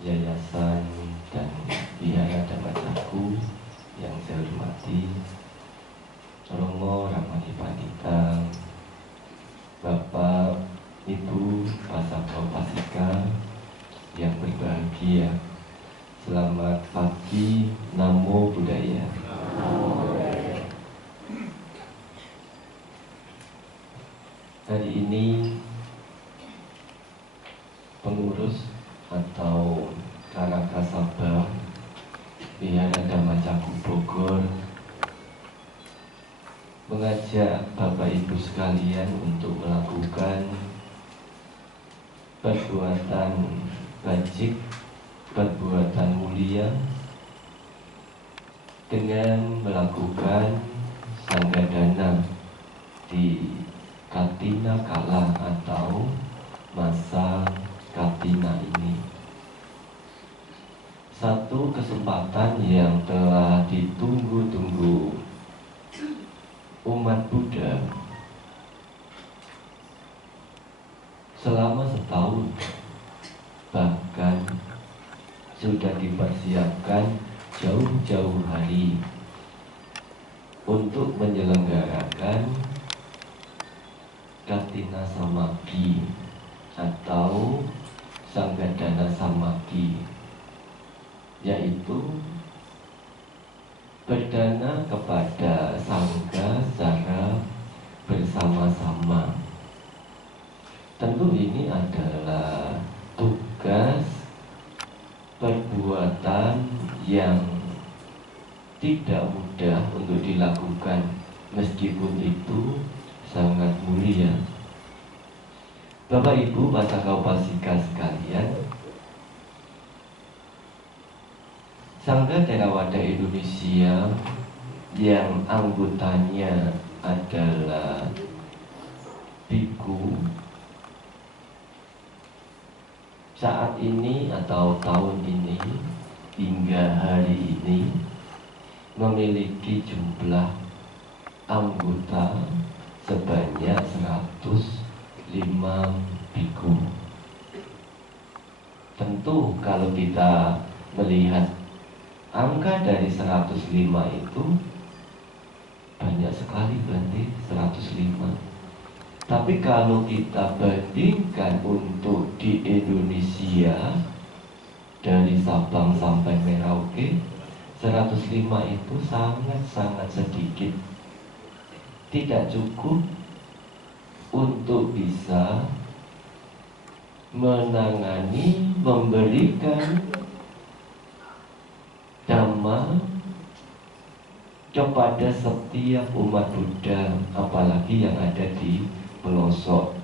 yayasan dan Wihara Dhamma Caku yang saya hormati, Romo Ramani Pandita, Bapak, Ibu, Pasaka Pasika yang berbahagia. Selamat pagi, Namo Buddhaya. Hari ini pengurus atau Karakasabha Wihara Dhamma Caku Bogor mengajak Bapak Ibu sekalian untuk melakukan perbuatan bajik, perbuatan mulia dengan melakukan sanggadana di Katina Kala atau masa Katina ini. Satu kesempatan yang telah ditunggu-tunggu umat Buddha selama setahun, bahkan sudah dipersiapkan jauh-jauh hari untuk menyelenggarakan Katina Samagi atau Sanggadana Samagi, yaitu berdana kepada Sangga secara bersama-sama. Tentu ini adalah tugas perbuatan yang tidak mudah untuk dilakukan, meskipun itu sangat mulia. Bapak Ibu Pasaka Pasika sekalian, Sangga Theravada Indonesia yang anggotanya adalah biku saat ini atau tahun ini hingga hari ini memiliki jumlah anggota sebanyak 105 biku. Tentu kalau kita melihat angka dari 105 itu banyak sekali, berarti 105. Tapi kalau kita bandingkan untuk di Indonesia dari Sabang sampai Merauke, 105 itu sangat-sangat sedikit. Tidak cukup untuk bisa menangani, memberikan Dhamma kepada setiap umat Buddha, apalagi yang ada di pelosok.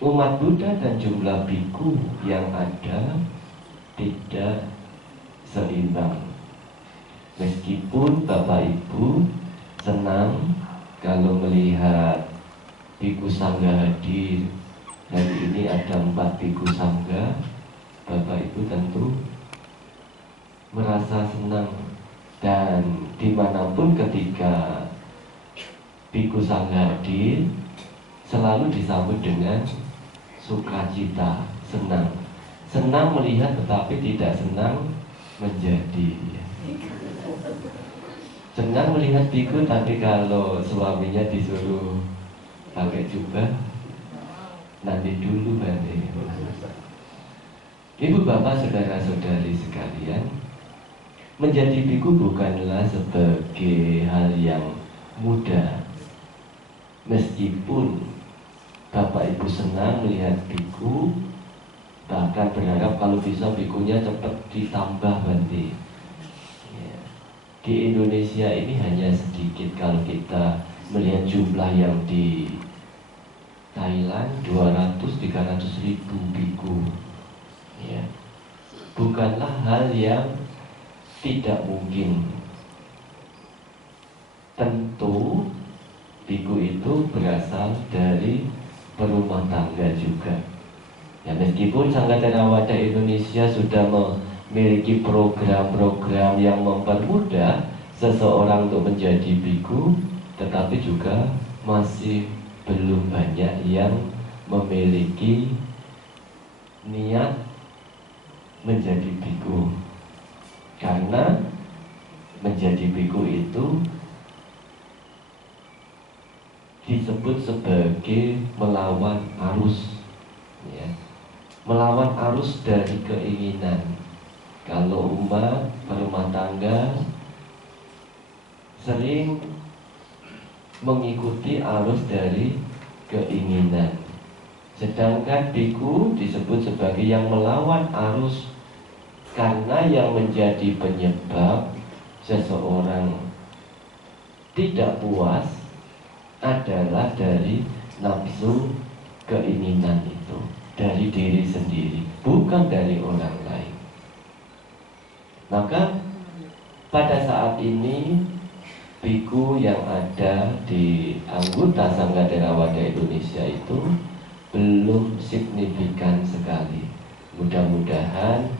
Umat Buddha dan jumlah biku yang ada tidak seimbang. Meskipun Bapak Ibu senang kalau melihat biku sangga hadir, hari ini ada 4 biku sangga, Bapak Ibu tentu merasa senang, dan dimanapun ketika biku sangga hadir selalu disambut dengan sukacita, senang. Senang melihat tetapi tidak senang menjadi. Senang melihat biku, tapi kalau suaminya disuruh pakai jubah, nanti dulu nanti. Ibu bapak saudara-saudari sekalian, menjadi biku bukanlah sebagai hal yang mudah. Meskipun Bapak Ibu senang melihat biku, bahkan berharap kalau bisa bikunya cepat ditambah nanti. Ya. Di Indonesia ini hanya sedikit kalau kita melihat jumlah yang di Thailand 200-300 ribu biku. Ya. Bukanlah hal yang tidak mungkin. Tentu biku itu berasal dari berumah tangga juga. Ya, meskipun Sangga Theravada Indonesia sudah memiliki program-program yang mempermudah seseorang untuk menjadi biku, tetapi juga masih belum banyak yang memiliki niat menjadi biku. Karena menjadi biku itu disebut sebagai melawan arus, ya. Melawan arus dari keinginan. Kalau umat berumah tangga sering mengikuti arus dari keinginan, sedangkan biku disebut sebagai yang melawan arus, karena yang menjadi penyebab seseorang tidak puas adalah dari nafsu keinginan itu, dari diri sendiri, bukan dari orang lain. Maka pada saat ini biku yang ada di anggota Sangga Theravada Indonesia itu belum signifikan sekali. Mudah-mudahan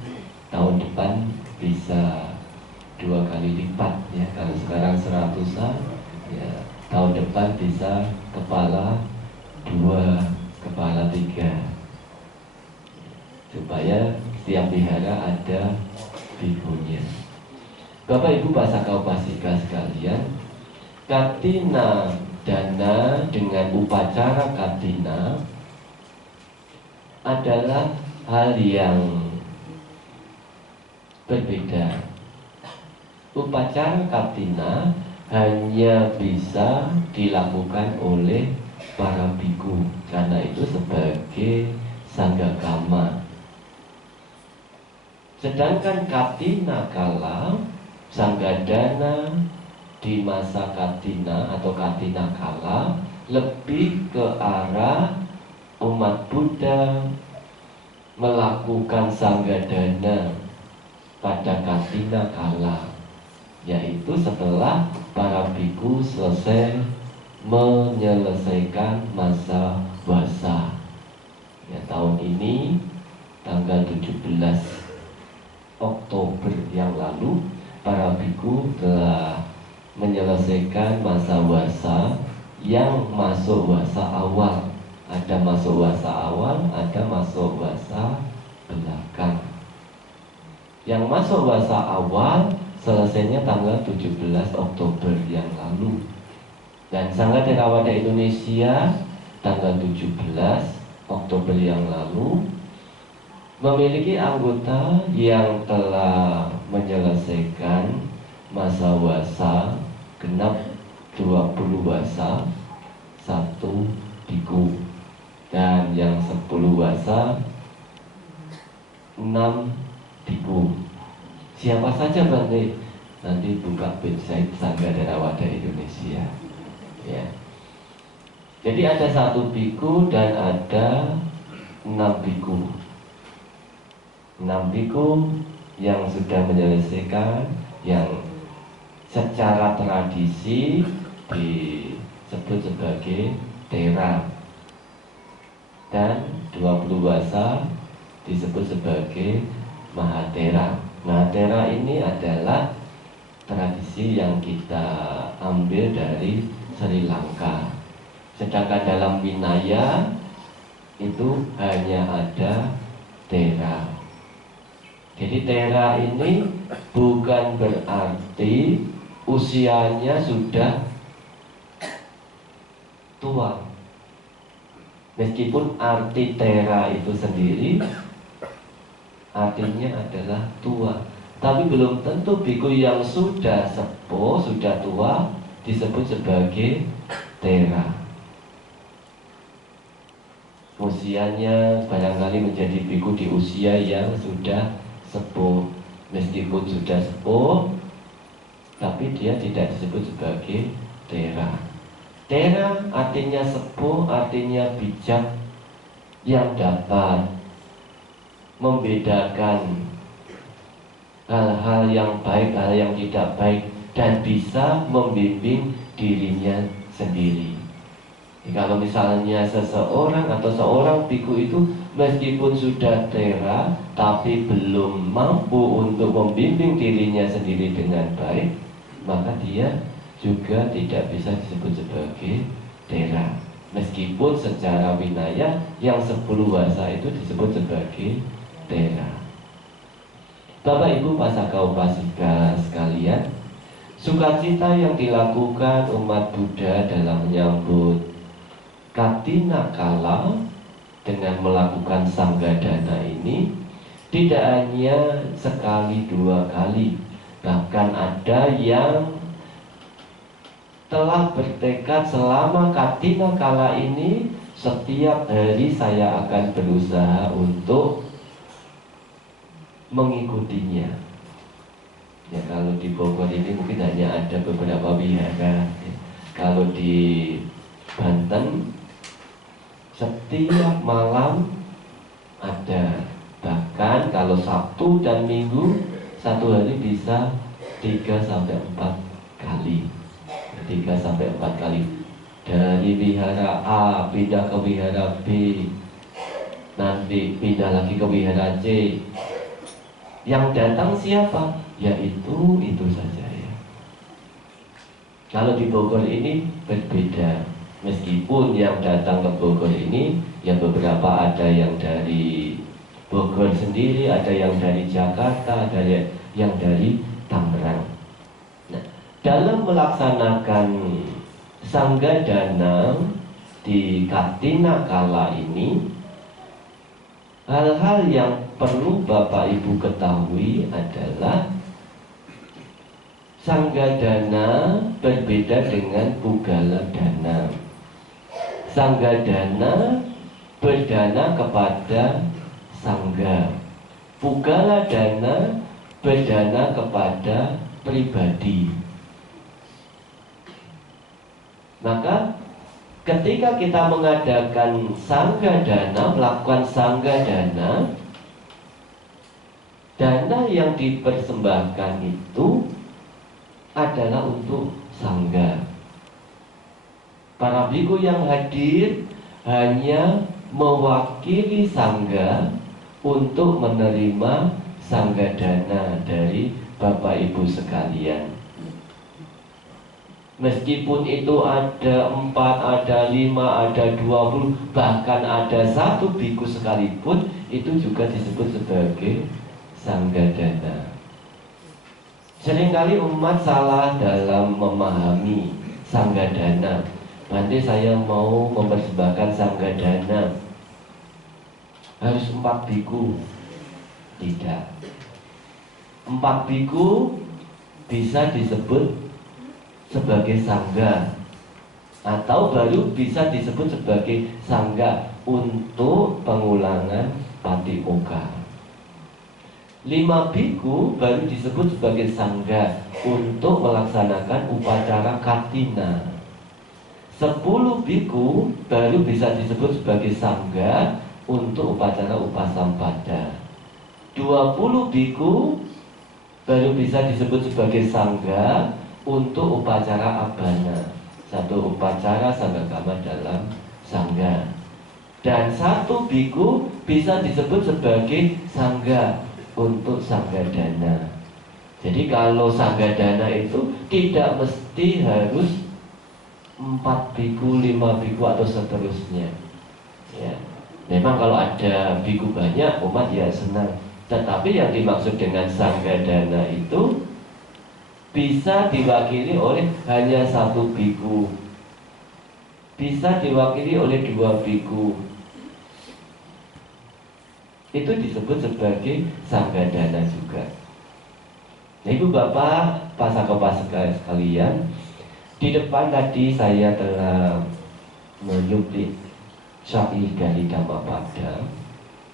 tahun depan bisa 2 kali lipat, ya. Kalau sekarang 100-an, ya, tahun depan bisa kepala 2, kepala 3, supaya setiap wihara ada bikunya. Bapak Ibu Pasaka Upasika sekalian, Katina Dana dengan upacara Katina adalah hal yang berbeda. Upacara Katina hanya bisa dilakukan oleh para biku, karena itu sebagai sanggakama. Sedangkan Katina kala, Sanggadana di masa Katina atau Katina kala lebih ke arah umat Buddha melakukan Sanggadana pada Katina kala, yaitu setelah para biku selesai menyelesaikan masa wasa. Ya, tahun ini tanggal 17 Oktober yang lalu para biku telah menyelesaikan masa wasa yang masuk wasa awal. Ada masuk wasa awal, ada masuk wasa belakang. Yang masuk wasa awal selesainya tanggal 17 Oktober yang lalu. Dan Sangga Theravada Indonesia tanggal 17 Oktober yang lalu memiliki anggota yang telah menyelesaikan masa wasa genap 20 wasa, 1 biku, dan yang 10 wasa 6 biku. Siapa saja Bante? Nanti buka website Sangga Theravada Indonesia, ya. Jadi ada 1 biku dan ada 6 biku. 6 biku yang sudah menyelesaikan, yang secara tradisi disebut sebagai tera, dan 20 wasa disebut sebagai mahatera. Mahatera ini adalah tradisi yang kita ambil dari Sri Lanka. Sedangkan dalam Vinaya itu hanya ada tera. Jadi tera ini bukan berarti usianya sudah tua. Meskipun arti tera itu sendiri artinya adalah tua, tapi belum tentu biku yang sudah sepuh, sudah tua disebut sebagai tera. Usianya barangkali menjadi biku di usia yang sudah sepuh. Meskipun sudah sepuh, tapi dia tidak disebut sebagai tera. Tera artinya sepuh, artinya bijak, yang dapat membedakan hal-hal yang baik, hal yang tidak baik, dan bisa membimbing dirinya sendiri. Kalau misalnya seseorang atau seorang biku itu meskipun sudah tera tapi belum mampu untuk membimbing dirinya sendiri dengan baik, maka dia juga tidak bisa disebut sebagai tera. Meskipun secara winaya yang 10 wasa itu disebut sebagai tera. Bapak Ibu Pasaka Upasika sekalian, sukacita yang dilakukan umat Buddha dalam menyambut Katina Kala dengan melakukan Sanggadana ini tidak hanya sekali dua kali, bahkan ada yang telah bertekad selama Katina Kala ini setiap hari saya akan berusaha untuk mengikutinya. Ya, kalau di Bogor ini mungkin hanya ada beberapa wihara. Kalau di Banten setiap malam ada. Bahkan kalau Sabtu dan Minggu satu hari bisa 3-4 kali. 3-4 kali. Dari wihara A pindah ke wihara B, nanti pindah lagi ke wihara C. Yang datang siapa? Ya itu saja ya. Kalau di Bogor ini berbeda. Meskipun yang datang ke Bogor ini ya beberapa ada yang dari Bogor sendiri, ada yang dari Jakarta, ada yang dari Tangerang. Nah, dalam melaksanakan Sanggadana di Katina Kala ini, hal-hal yang perlu Bapak Ibu ketahui adalah Sanggadana berbeda dengan Pugala Dana. Sanggadana berdana kepada sangga. Pugala Dana berdana kepada pribadi. Maka ketika kita mengadakan Sanggadana, melakukan Sanggadana, dana yang dipersembahkan itu adalah untuk sangga. Para biku yang hadir hanya mewakili sangga untuk menerima Sanggadana dari Bapak Ibu sekalian. Meskipun itu ada 4, ada 5, ada 20, bahkan ada 1 biku sekalipun, itu juga disebut sebagai Sanggadana. Seringkali umat salah dalam memahami Sanggadana. Nanti saya mau mempersembahkan Sanggadana, harus 4 biku. Tidak. 4 biku bisa disebut sebagai sangga, atau baru bisa disebut sebagai sangga untuk pengulangan patimokkha. 5 biku baru disebut sebagai sangga untuk melaksanakan upacara katina. 10 biku baru bisa disebut sebagai sangga untuk upacara upasampada. 20 biku baru bisa disebut sebagai sangga untuk upacara abana, satu upacara sanggakama dalam sangga. Dan 1 biku bisa disebut sebagai sangga untuk Sanggadana. Jadi kalau Sanggadana itu tidak mesti harus 4 biku, 5 biku atau seterusnya. Ya. Memang kalau ada biku banyak, umat ya senang. Tetapi yang dimaksud dengan Sanggadana itu bisa diwakili oleh hanya 1 biku, bisa diwakili oleh 2 biku. Itu disebut sebagai Sanggadana juga. Nah, Ibu Bapak Pasaka sekalian, di depan tadi saya telah menyuplik syair dari Dhammapada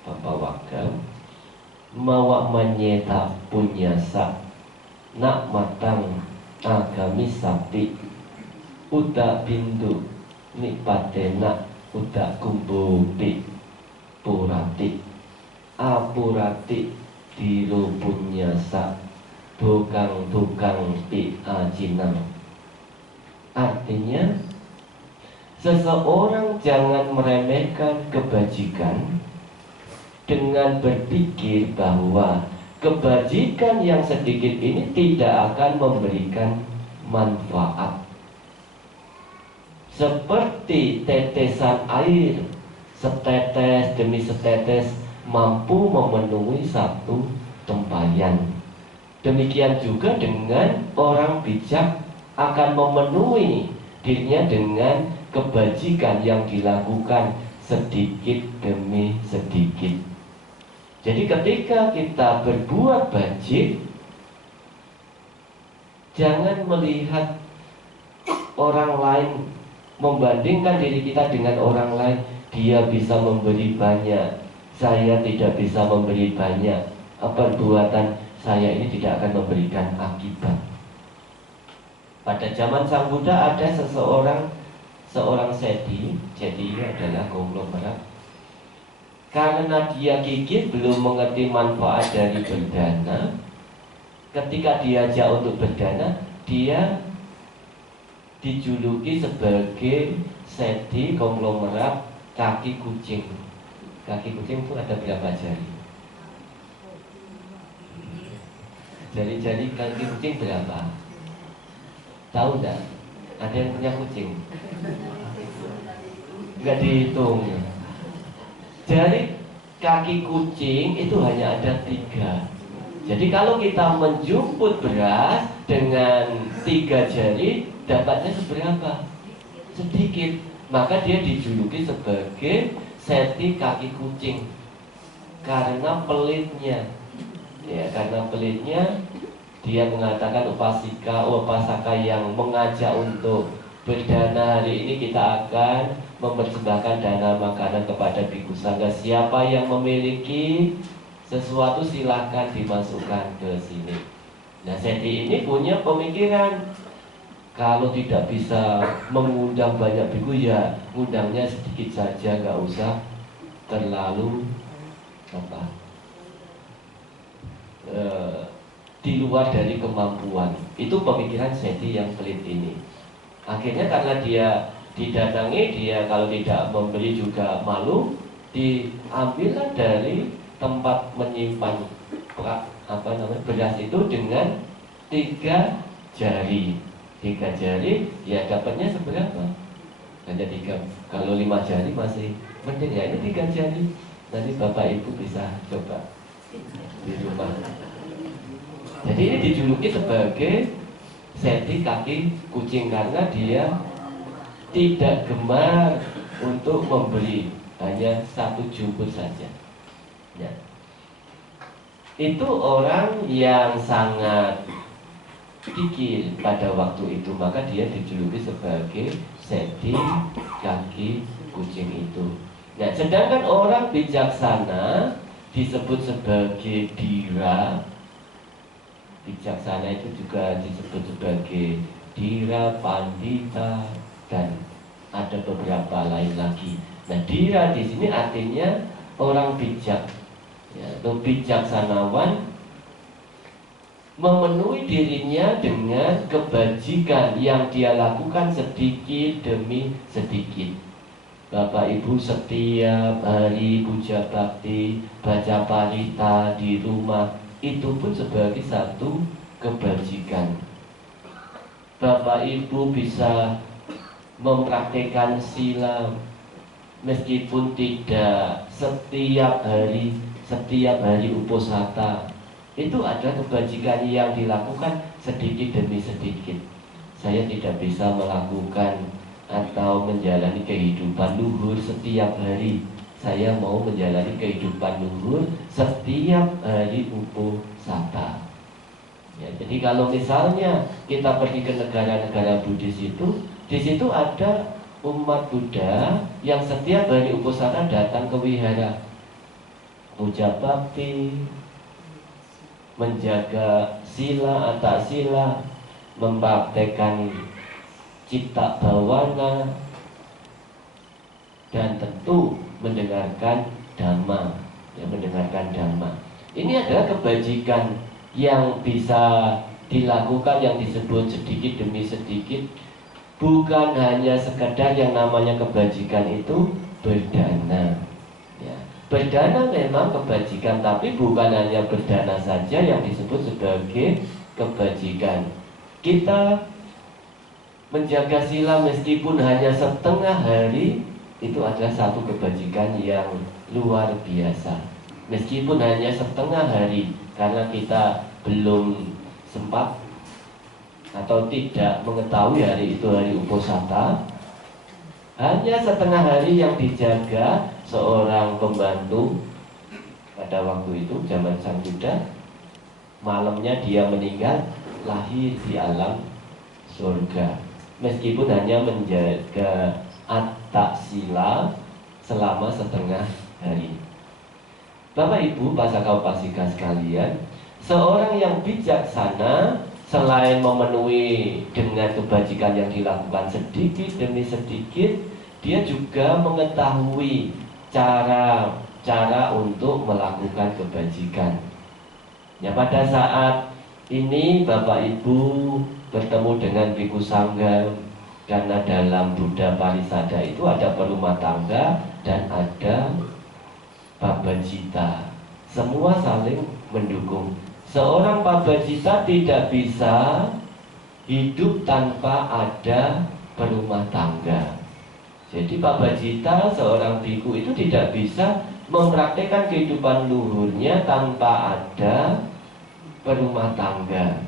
Bapak Wakam, mawa manyeta punyasa nak matang agami sakti uda bindu nipatena uda kumbuti purati apurati diru punyasa tukang ti ajinam. Artinya, seseorang jangan meremehkan kebajikan dengan berpikir bahwa kebajikan yang sedikit ini tidak akan memberikan manfaat. Seperti tetesan air, setetes demi setetes mampu memenuhi satu tempayan. Demikian juga dengan orang bijak akan memenuhi dirinya dengan kebajikan yang dilakukan sedikit demi sedikit. Jadi ketika kita berbuat bajik, jangan melihat orang lain, membandingkan diri kita dengan orang lain. Dia bisa memberi banyak, saya tidak bisa memberi banyak. Perbuatan saya ini tidak akan memberikan akibat. Pada zaman Sang Buddha ada seorang seti, jadi ini adalah konglomerat. Karena dia gigih, belum mengerti manfaat dari berdana. Ketika diajak untuk berdana, dia dijuluki sebagai seti konglomerat kaki kucing. Kaki kucing itu ada berapa jari? Jari-jari kaki kucing berapa? Tahu enggak? Ada yang punya kucing? Enggak dihitung. Jari kaki kucing itu hanya ada 3. Jadi kalau kita menjemput beras dengan 3 jari, dapatnya seberapa? Sedikit. Maka dia dijuluki sebagai seti kaki kucing karena pelitnya. Ya, karena pelitnya, dia mengatakan upasaka yang mengajak untuk berdana hari ini kita akan mempersembahkan dana makanan kepada bhikkhu sangha. Siapa yang memiliki sesuatu silakan dimasukkan ke sini. Nah, seti ini punya pemikiran, kalau tidak bisa mengundang banyak bhikkhu, ya undangnya sedikit saja, nggak usah terlalu di luar dari kemampuan. Itu pemikiran seti yang pelit ini. Akhirnya karena dia didatangi, dia kalau tidak memberi juga malu, diambillah dari tempat menyimpan beras itu dengan 3 jari. 3 jari, ya dapatnya seberapa? Hanya 3. Kalau 5 jari masih mending, ya ini 3 jari. Nanti Bapak Ibu bisa coba di rumah. Jadi ini dijuluki sebagai seti kaki kucing karena dia tidak gemar untuk memberi, hanya 1 jemput saja. Ya. Itu orang yang sangat gigih pada waktu itu, maka dia dijuluki sebagai seti kaki kucing itu. Nah, sedangkan orang bijaksana disebut sebagai dira. Bijaksana itu juga disebut sebagai dira, pandita, dan ada beberapa lain lagi. Nah, dira di sini artinya orang bijak, ya, atau bijaksanawan, memenuhi dirinya dengan kebajikan yang dia lakukan sedikit demi sedikit. Bapak Ibu setiap hari puja bakti, baca parita di rumah, itu pun sebagai satu kebajikan. Bapak Ibu bisa mempraktekkan sila meskipun tidak setiap hari uposatha, itu adalah kebajikan yang dilakukan sedikit demi sedikit. Saya tidak bisa melakukan atau menjalani kehidupan luhur setiap hari. Saya mau menjalani kehidupan luhur setiap hari uposatha. Ya, jadi kalau misalnya kita pergi ke negara-negara Buddhis itu, di situ ada umat Buddha yang setiap hari uposatha datang ke wihara, puja bakti, menjaga sila, antasila, mempraktekkan cita bawana, dan tentu mendengarkan dhamma, ya, mendengarkan dhamma. Ini adalah kebajikan yang bisa dilakukan, yang disebut sedikit demi sedikit. Bukan hanya sekedar yang namanya kebajikan itu berdana, ya. Berdana memang kebajikan, tapi bukan hanya berdana saja yang disebut sebagai kebajikan. Kita menjaga sila meskipun hanya setengah hari, itu adalah satu kebajikan yang luar biasa. meskipun hanya setengah hari, karena kita belum sempat atau tidak mengetahui hari itu hari Uposatha. Hanya setengah hari yang dijaga seorang pembantu pada waktu itu zaman Sang Buddha. Malamnya dia meninggal, lahir di alam surga, meskipun hanya menjaga at-taksila selama setengah hari. Bapak Ibu Pasaka Upasika sekalian, seorang yang bijaksana selain memenuhi dengan kebajikan yang dilakukan sedikit demi sedikit, dia juga mengetahui cara untuk melakukan kebajikan. Ya, pada saat ini Bapak Ibu bertemu dengan Bhikkhu Sangga, karena dalam Buddha Parisada itu ada perumah tangga dan ada Pabajita. Semua saling mendukung. Seorang Pabajita tidak bisa hidup tanpa ada perumah tangga. Jadi Pabajita, seorang bhikkhu itu tidak bisa mempraktikkan kehidupan luhurnya tanpa ada perumah tangga.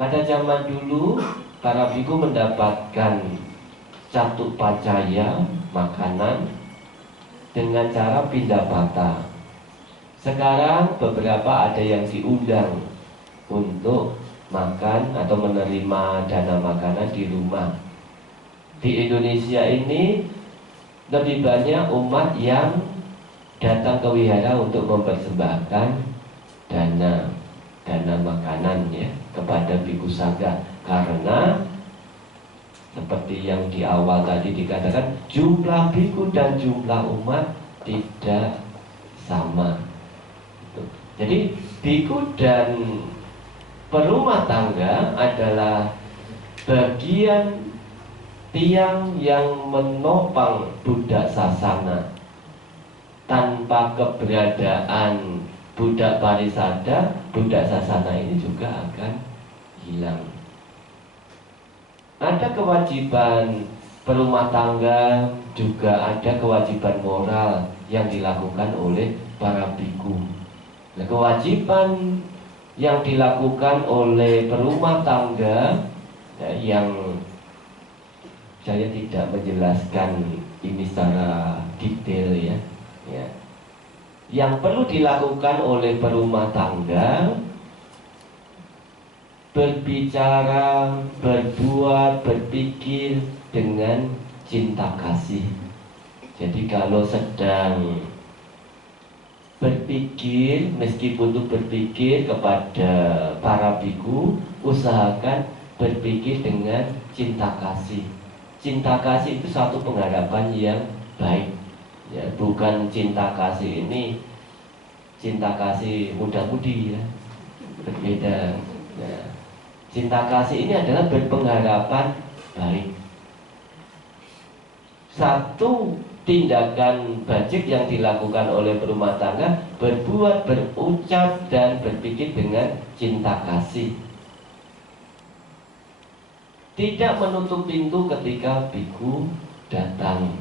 Pada zaman dulu, para bhikkhu mendapatkan catuk pacaya, makanan, dengan cara pindah patah. Sekarang beberapa ada yang diundang untuk makan atau menerima dana makanan di rumah. Di Indonesia ini lebih banyak umat yang datang ke wihara untuk mempersembahkan dana makanan ya kepada Bhikkhu Sangga, karena seperti yang di awal tadi dikatakan, jumlah bhikkhu dan jumlah umat tidak sama. Jadi bhikkhu dan perumah tangga adalah bagian tiang yang menopang Buddha Sasana. Tanpa keberadaan Buddha Parisada, Buddha Sasana ini juga akan hilang. Ada kewajiban perumah tangga, juga ada kewajiban moral yang dilakukan oleh para bhikkhu. Nah, kewajiban yang dilakukan oleh perumah tangga ya, yang saya tidak menjelaskan ini secara detail ya. Yang perlu dilakukan oleh perumah tangga, berbicara, berbuat, berpikir dengan cinta kasih. Jadi kalau sedang berpikir, meskipun itu berpikir kepada para bhikkhu, usahakan berpikir dengan cinta kasih. Cinta kasih itu satu pengharapan yang baik ya, bukan cinta kasih ini cinta kasih muda-mudi ya, berbeda ya. Cinta kasih ini adalah berpengharapan baik. Satu tindakan bajik yang dilakukan oleh perumah tangga, berbuat, berucap, dan berpikir dengan cinta kasih. Tidak menutup pintu ketika bhikkhu datang.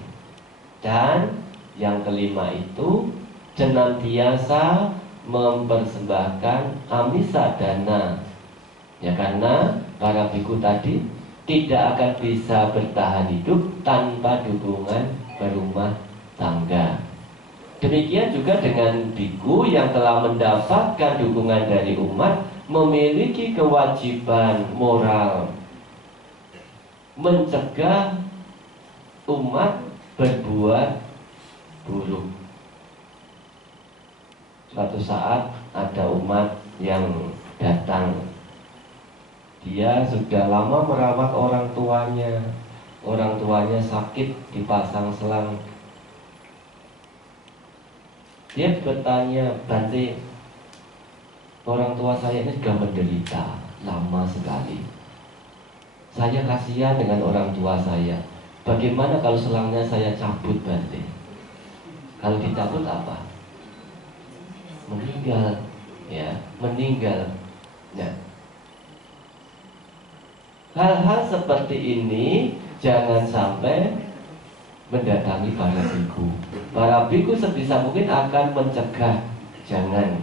Dan yang kelima itu senantiasa mempersembahkan amisa dana. Ya, karena para bhikkhu tadi tidak akan bisa bertahan hidup tanpa dukungan perumah tangga. Demikian juga dengan bhikkhu yang telah mendapatkan dukungan dari umat, memiliki kewajiban moral mencegah umat berbuat buruk. Suatu saat ada umat yang datang. Dia sudah lama merawat orang tuanya. Orang tuanya sakit, dipasang selang. Dia bertanya, Bante, orang tua saya ini sudah menderita lama sekali. Saya kasihan dengan orang tua saya. Bagaimana kalau selangnya saya cabut, Bante? Kalau dicabut apa? Meninggal, ya, meninggal. Ya. Hal-hal seperti ini jangan sampai mendatangi para biku. Para biku sebisa mungkin akan mencegah, jangan.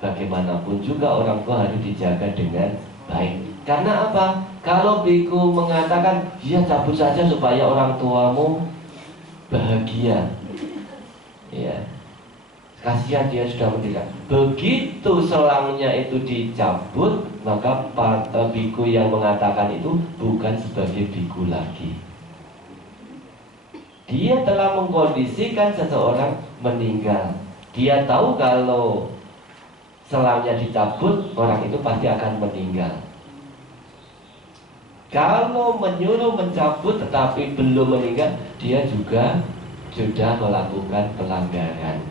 Bagaimanapun juga orang tua harus dijaga dengan baik. Karena apa? Kalau biku mengatakan, ya cabut saja supaya orang tuamu bahagia, ya, kasihan dia sudah meninggal. Begitu selangnya itu dicabut, maka biku yang mengatakan itu bukan sebagai biku lagi. Dia telah mengkondisikan seseorang meninggal. Dia tahu kalau selangnya dicabut, orang itu pasti akan meninggal. Kalau menyuruh mencabut tetapi belum meninggal, dia juga sudah melakukan pelanggaran.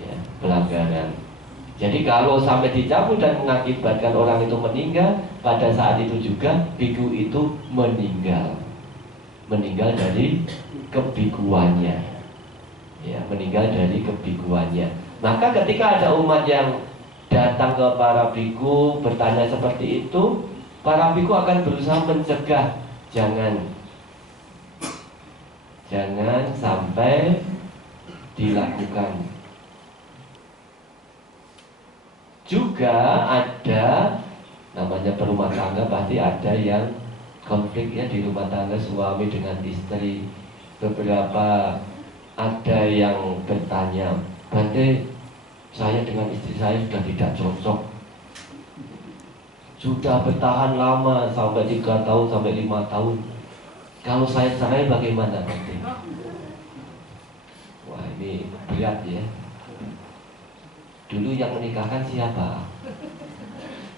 Ya, pelanggaran. Jadi kalau sampai dicabut dan mengakibatkan orang itu meninggal, pada saat itu juga biku itu meninggal dari kebikuannya, ya, meninggal dari kebikuannya. Maka ketika ada umat yang datang ke para biku bertanya seperti itu, para biku akan berusaha mencegah, jangan sampai dilakukan. Juga ada namanya berumah tangga, pasti ada yang konfliknya di rumah tangga suami dengan istri. Beberapa ada yang bertanya, Bante, saya dengan istri saya sudah tidak cocok, sudah bertahan lama sampai 3 tahun sampai 5 tahun. Kalau saya cerai bagaimana Bante? Wah, ini berat ya. Dulu yang menikahkan siapa?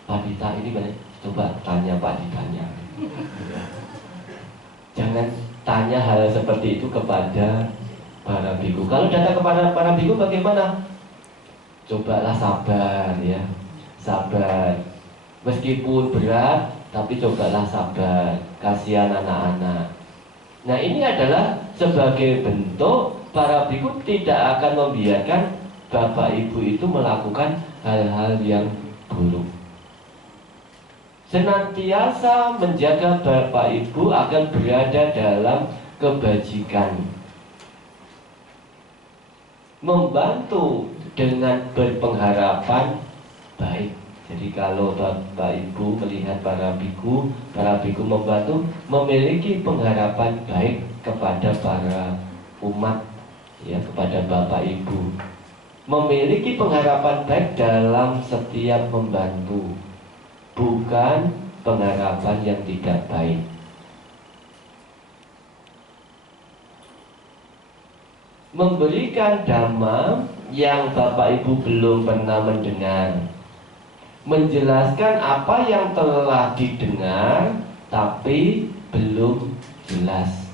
Pak Dita ini banyak. Coba tanya Pak Ditanya. Jangan tanya hal seperti itu kepada para biku. Kalau datang kepada para biku bagaimana? Cobalah sabar ya. Sabar. Meskipun berat, tapi cobalah sabar. Kasihan anak-anak. Nah, ini adalah sebagai bentuk para biku tidak akan membiarkan bapak ibu itu melakukan hal-hal yang buruk. Senantiasa menjaga bapak ibu akan berada dalam kebajikan, membantu dengan berpengharapan baik. Jadi kalau bapak ibu melihat para biku membantu, memiliki pengharapan baik kepada para umat, ya, kepada bapak ibu, memiliki pengharapan baik dalam setiap membantu, bukan pengharapan yang tidak baik. Memberikan dhamma yang bapak ibu belum pernah mendengar, menjelaskan apa yang telah didengar tapi belum jelas.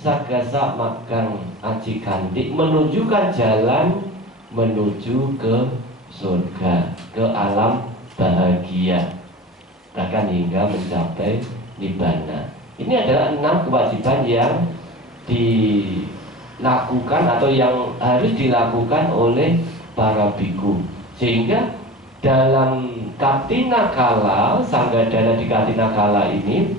Sagasa makang aji kantik, menunjukkan jalan menuju ke surga, ke alam bahagia, bahkan hingga mencapai nibbana. Ini adalah 6 kewajiban yang dilakukan atau yang harus dilakukan oleh para biku. Sehingga dalam Katinakala, Sanggadana di Katinakala ini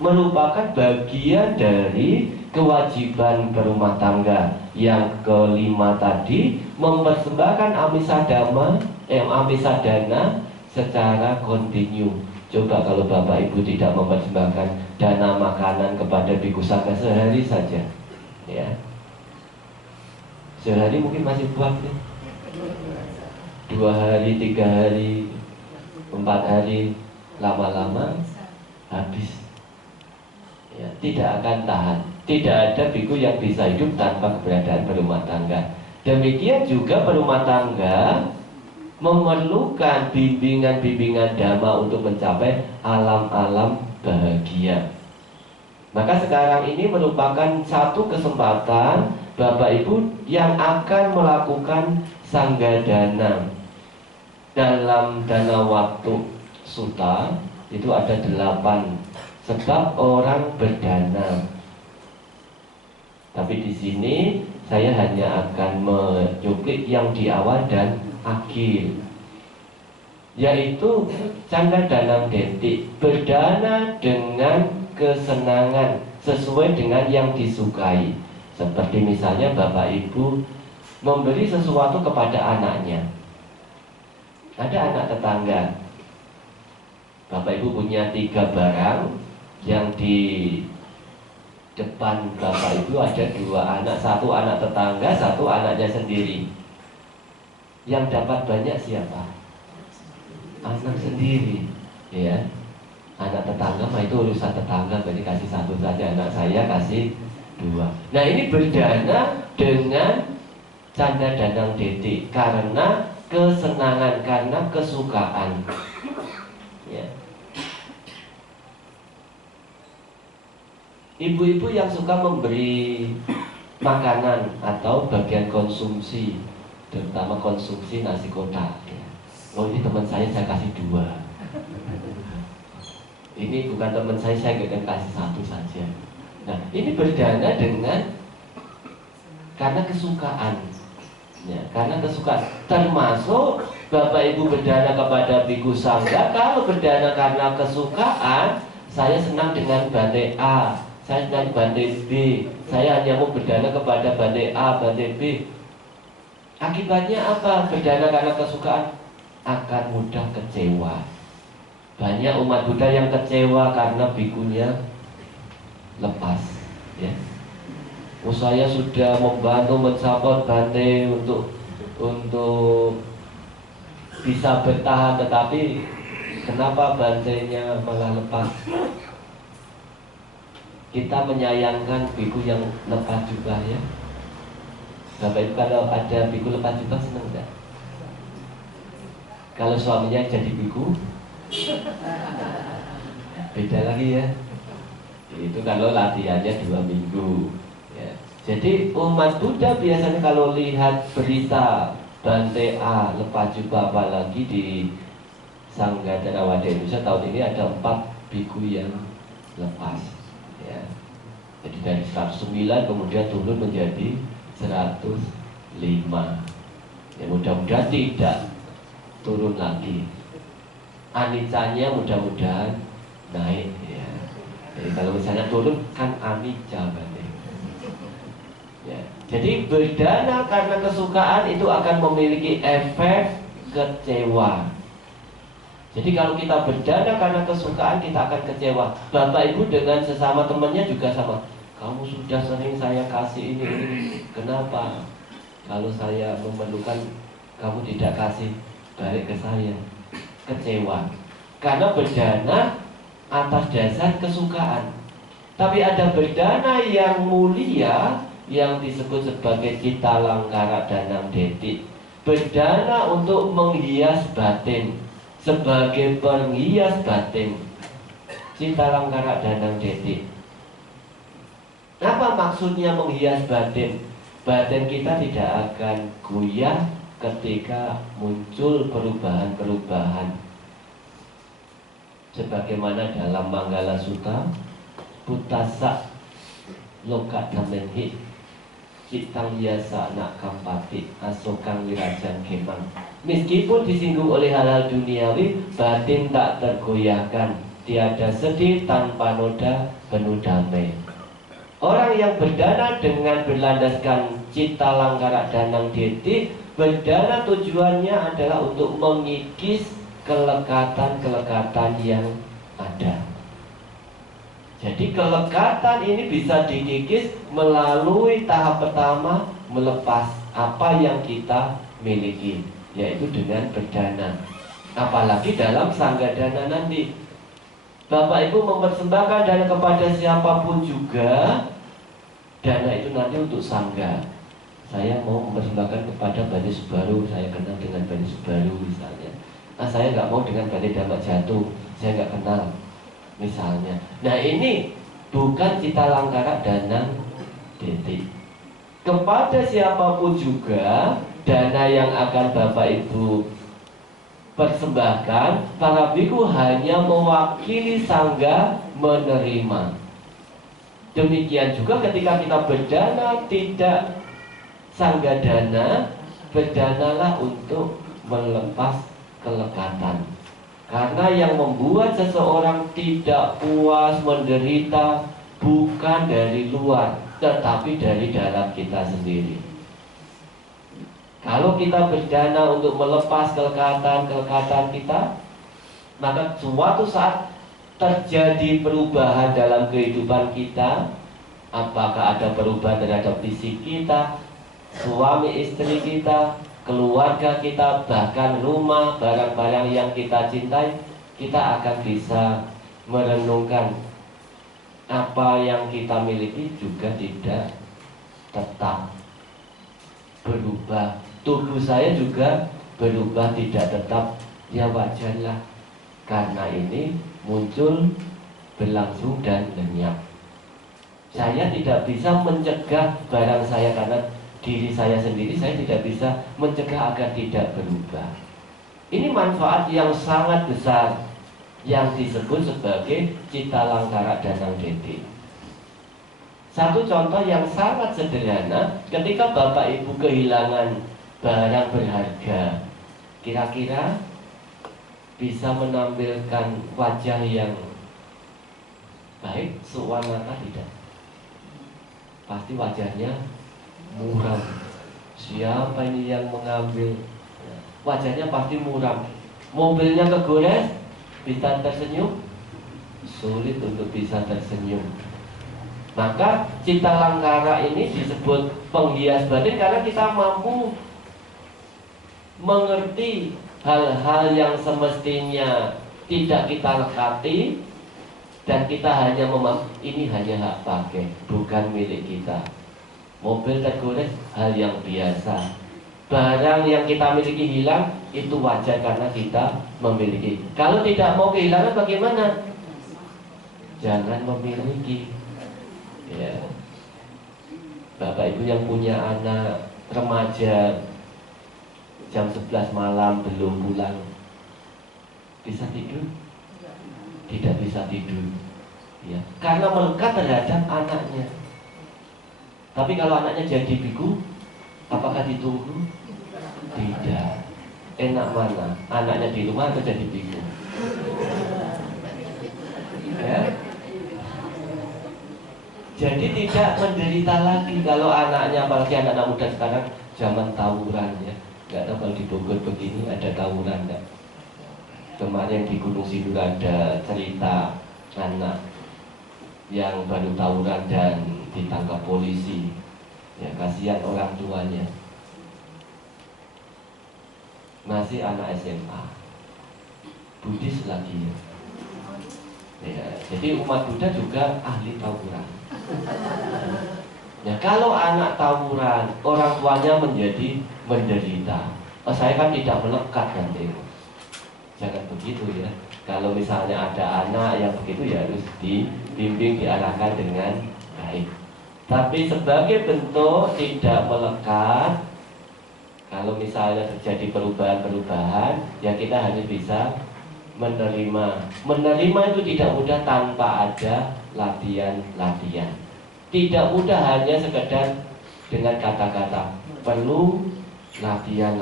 merupakan bagian dari kewajiban berumah tangga. Yang kelima tadi, mempersembahkan amisadana secara kontinu. Coba kalau bapak ibu tidak mempersembahkan dana makanan kepada biku sangga sehari saja, ya, sehari mungkin masih kuat nih. 2 hari, 3 hari, 4 hari, lama-lama habis, ya, tidak akan tahan. Tidak ada biku yang bisa hidup tanpa keberadaan berumah tangga. Demikian juga berumah tangga memerlukan bimbingan-bimbingan dhamma untuk mencapai alam-alam bahagia. Maka sekarang ini merupakan satu kesempatan bapak ibu yang akan melakukan sanggadana. Dalam dana waktu sutta itu ada 8 sebab orang berdana. Tapi di sini saya hanya akan menyuplik yang di awal dan akhir, yaitu Canggadanam Detik, berdana dengan kesenangan sesuai dengan yang disukai. Seperti misalnya Bapak Ibu memberi sesuatu kepada anaknya. Ada anak tetangga, Bapak Ibu punya 3 barang, yang di depan Bapak Ibu ada 2 anak, 1 anak tetangga, 1 anaknya sendiri. Yang dapat banyak siapa? Anak sendiri, ya. Anak tetangga mah itu urusan tetangga, berarti kasih 1 saja, anak saya kasih 2. Nah, ini berdana dengan canda danang detik karena kesenangan, karena kesukaan, ya. Ibu-ibu yang suka memberi makanan atau bagian konsumsi, terutama konsumsi nasi kotak, ya. Oh, ini teman saya kasih 2. Ini bukan teman saya akan kasih 1 saja. Nah, ini berdana dengan karena kesukaan, ya, karena kesukaan. Termasuk Bapak Ibu berdana kepada biku sangga, kalau berdana karena kesukaan, saya senang dengan bante A, saya senang bante B, saya hanya mau berdana kepada bante A, bante B. Akibatnya apa? Berdana karena kesukaan akan mudah kecewa. Banyak umat Buddha yang kecewa karena bikunya lepas, ya. Oh, saya sudah membantu mensupport bante untuk bisa bertahan, tetapi kenapa bantenya malah lepas? Kita menyayangkan biku yang lepas juga, ya. Bapak Ibu kalau ada biku lepas juga senang enggak? Kalau suaminya jadi biku, beda lagi, ya. Itu kalau latihannya 2 minggu, ya. Jadi umat Buddha biasanya kalau lihat berita Bante A lepas jubah, apalagi di Sangga Theravada Indonesia tahun ini ada 4 biku yang lepas, ya. Jadi dari 109 kemudian turun menjadi 105. Ya, mudah-mudahan tidak turun lagi. Anicanya mudah-mudahan naik, ya. Jadi kalau misalnya turun kan anicca, ya. Jadi berdana karena kesukaan itu akan memiliki efek kecewa. Jadi kalau kita berdana karena kesukaan, kita akan kecewa. Bapak Ibu dengan sesama temannya juga sama. Kamu sudah sering saya kasih ini. Kenapa? Kalau saya memerlukan, kamu tidak kasih balik ke saya. Kecewa. Karena berdana atas dasar kesukaan. Tapi ada berdana yang mulia yang disebut sebagai cita langkara danang detik. Berdana untuk menghias batin, sebagai penghias batin. Cita langkara danang detik. Apa maksudnya menghias batin? Batin kita tidak akan goyah ketika muncul perubahan-perubahan. Sebagaimana dalam Manggala Sutta, Puttasa loka damenhi citang yasa nak kampati asokang wirajan kemang. Meskipun disinggung oleh hal-hal duniawi, batin tak tergoyahkan, tiada sedih tanpa noda penuh damai. Orang yang berdana dengan berlandaskan cita langkara danang detik, berdana tujuannya adalah untuk mengikis kelekatan-kelekatan yang ada. Jadi kelekatan ini bisa dikikis melalui tahap pertama, melepas apa yang kita miliki, yaitu dengan berdana. Apalagi dalam sanggadana nanti, Bapak Ibu mempersembahkan dana kepada siapapun juga, dana itu nanti untuk sangga. Saya mau mempersembahkan kepada Bani Subaru, saya kenal dengan Bani Subaru misalnya. Saya nggak mau dengan Bani Dhamma Jatuh, saya nggak kenal misalnya. Nah, ini bukan cita langkara danang detik. Kepada siapapun juga, dana yang akan Bapak Ibu persembahkan, para biku hanya mewakili sangga menerima. Demikian juga ketika kita berdana tidak sangga dana, berdanalah untuk melepas kelekatan. Karena yang membuat seseorang tidak puas, menderita, bukan dari luar, tetapi dari dalam kita sendiri. Kalau kita berdana untuk melepas kelekatan kita, maka suatu saat terjadi perubahan dalam kehidupan kita. Apakah ada perubahan terhadap fisik kita, suami istri kita, keluarga kita, bahkan rumah, barang-barang yang kita cintai, kita akan bisa merenungkan apa yang kita miliki juga tidak tetap berubah. Tubuh saya juga berubah tidak tetap. Ya wajarlah, karena ini muncul, berlangsung dan lenyap. Saya tidak bisa mencegah barang saya karena diri saya sendiri, saya tidak bisa mencegah agar tidak berubah. Ini manfaat yang sangat besar yang disebut sebagai Cita Langkara Danang Deti. Satu contoh yang sangat sederhana, ketika Bapak Ibu kehilangan barang berharga, kira-kira bisa menampilkan wajah yang baik, sewarna tidak? Pasti wajahnya muram. Siapa ini yang mengambil? Wajahnya pasti muram. Mobilnya kegores, bisa tersenyum? Sulit untuk bisa tersenyum. Maka Cita Langkara ini disebut penghias batin karena kita mampu mengerti hal-hal yang semestinya tidak kita lekati, dan kita hanya ini hanya hak pakai, bukan milik kita. Mobil tergores, hal yang biasa. Barang yang kita miliki hilang, itu wajar karena kita memiliki. Kalau tidak mau kehilangan bagaimana? Jangan memiliki. Ya. Bapak Ibu yang punya anak remaja jam 11 malam belum pulang, bisa tidur? Tidak bisa tidur, ya, karena melekat terhadap anaknya. Tapi kalau anaknya jadi biku, apakah ditunggu? Tidak. Enak mana? Anaknya di rumah atau jadi biku? Ya. Jadi tidak menderita lagi kalau anaknya, apalagi anak-anak muda sekarang zaman tawuran, ya. Gak tahu kalau di Bogor begini ada tawuran enggak? Kemarin di Gunung Sindur ada cerita anak yang baru tawuran dan ditangkap polisi. Ya, kasihan orang tuanya. Masih anak SMA, Buddhis lagi, ya. Ya, jadi umat Buddha juga ahli tawuran. Ya, kalau anak tawuran, orang tuanya menjadi menderita. Saya kan tidak melekat nanti. Jangan begitu, ya. Kalau misalnya ada anak yang begitu, ya harus dibimbing, diarahkan dengan baik. Tapi sebagai bentuk tidak melekat, kalau misalnya terjadi perubahan-perubahan, ya kita hanya bisa menerima. Menerima itu tidak mudah tanpa ada latihan-latihan. Tidak mudah hanya sekedar dengan kata-kata. Perlu latihan.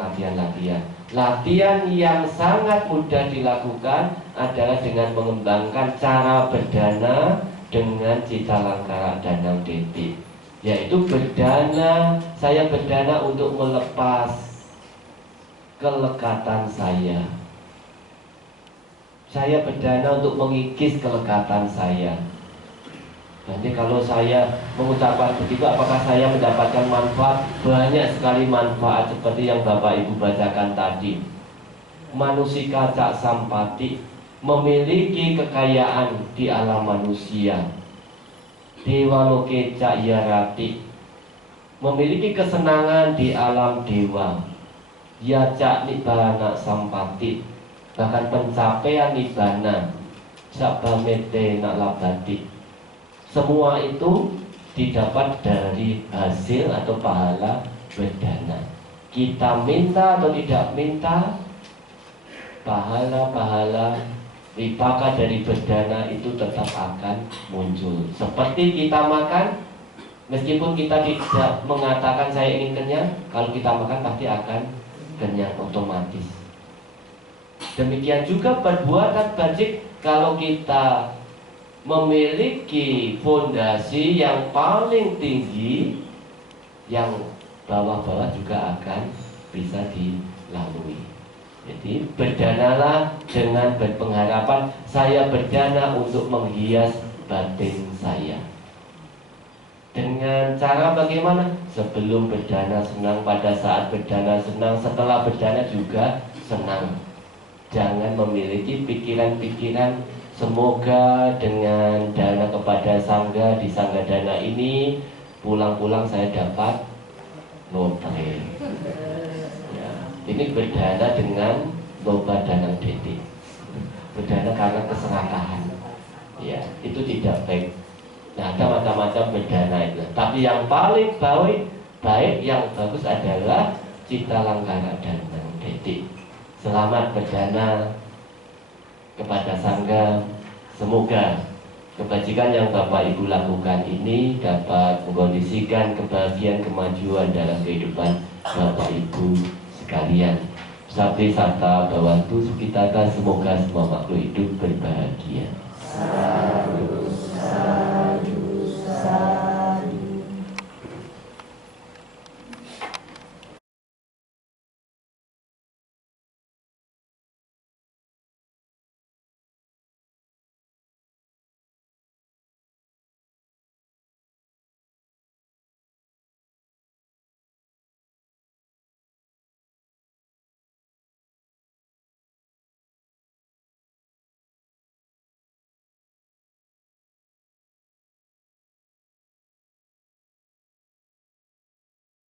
Latihan yang sangat mudah dilakukan adalah dengan mengembangkan cara berdana dengan Cita Langkara Danang Deti. Yaitu berdana, saya berdana untuk melepas kelekatan saya. Saya berdana untuk mengikis kelekatan saya. Nanti kalau saya mengucapkan begitu, apakah saya mendapatkan manfaat? Banyak sekali manfaat seperti yang Bapak Ibu bacakan tadi. Manusika cak sampati, memiliki kekayaan di alam manusia. Dewa loke cak yarati, memiliki kesenangan di alam dewa. Ya cak nibbana sampati, bahkan pencapaian nibbana. Sabamete nak labati. Semua itu didapat dari hasil atau pahala berdana. Kita minta atau tidak minta, pahala-pahala wipaka dari berdana itu tetap akan muncul. Seperti kita makan, meskipun kita tidak mengatakan saya ingin kenyang, kalau kita makan pasti akan kenyang otomatis. Demikian juga perbuatan bajik, kalau kita memiliki fondasi yang paling tinggi, yang bawah-bawah juga akan bisa dilalui. Jadi berdanalah dengan berpengharapan saya berdana untuk menghias batin saya. Dengan cara bagaimana? Sebelum berdana senang, pada saat berdana senang, setelah berdana juga senang. Jangan memiliki pikiran-pikiran semoga dengan dana kepada sangga, di sangga dana ini pulang-pulang saya dapat lotre. Ya, ini berdana dengan loba danang detik. Berdana karena keserakahan. Ya, itu tidak baik. Nah, ada macam-macam berdana itu. Tapi yang paling baik yang bagus adalah cita langkara danang detik. Selamat berdana kepada sangga. Semoga kebajikan yang Bapak Ibu lakukan ini dapat mengkondisikan kebahagiaan, kemajuan dalam kehidupan Bapak Ibu sekalian. Sabdi sarta bawantu sukitata, semoga semua makhluk hidup berbahagia.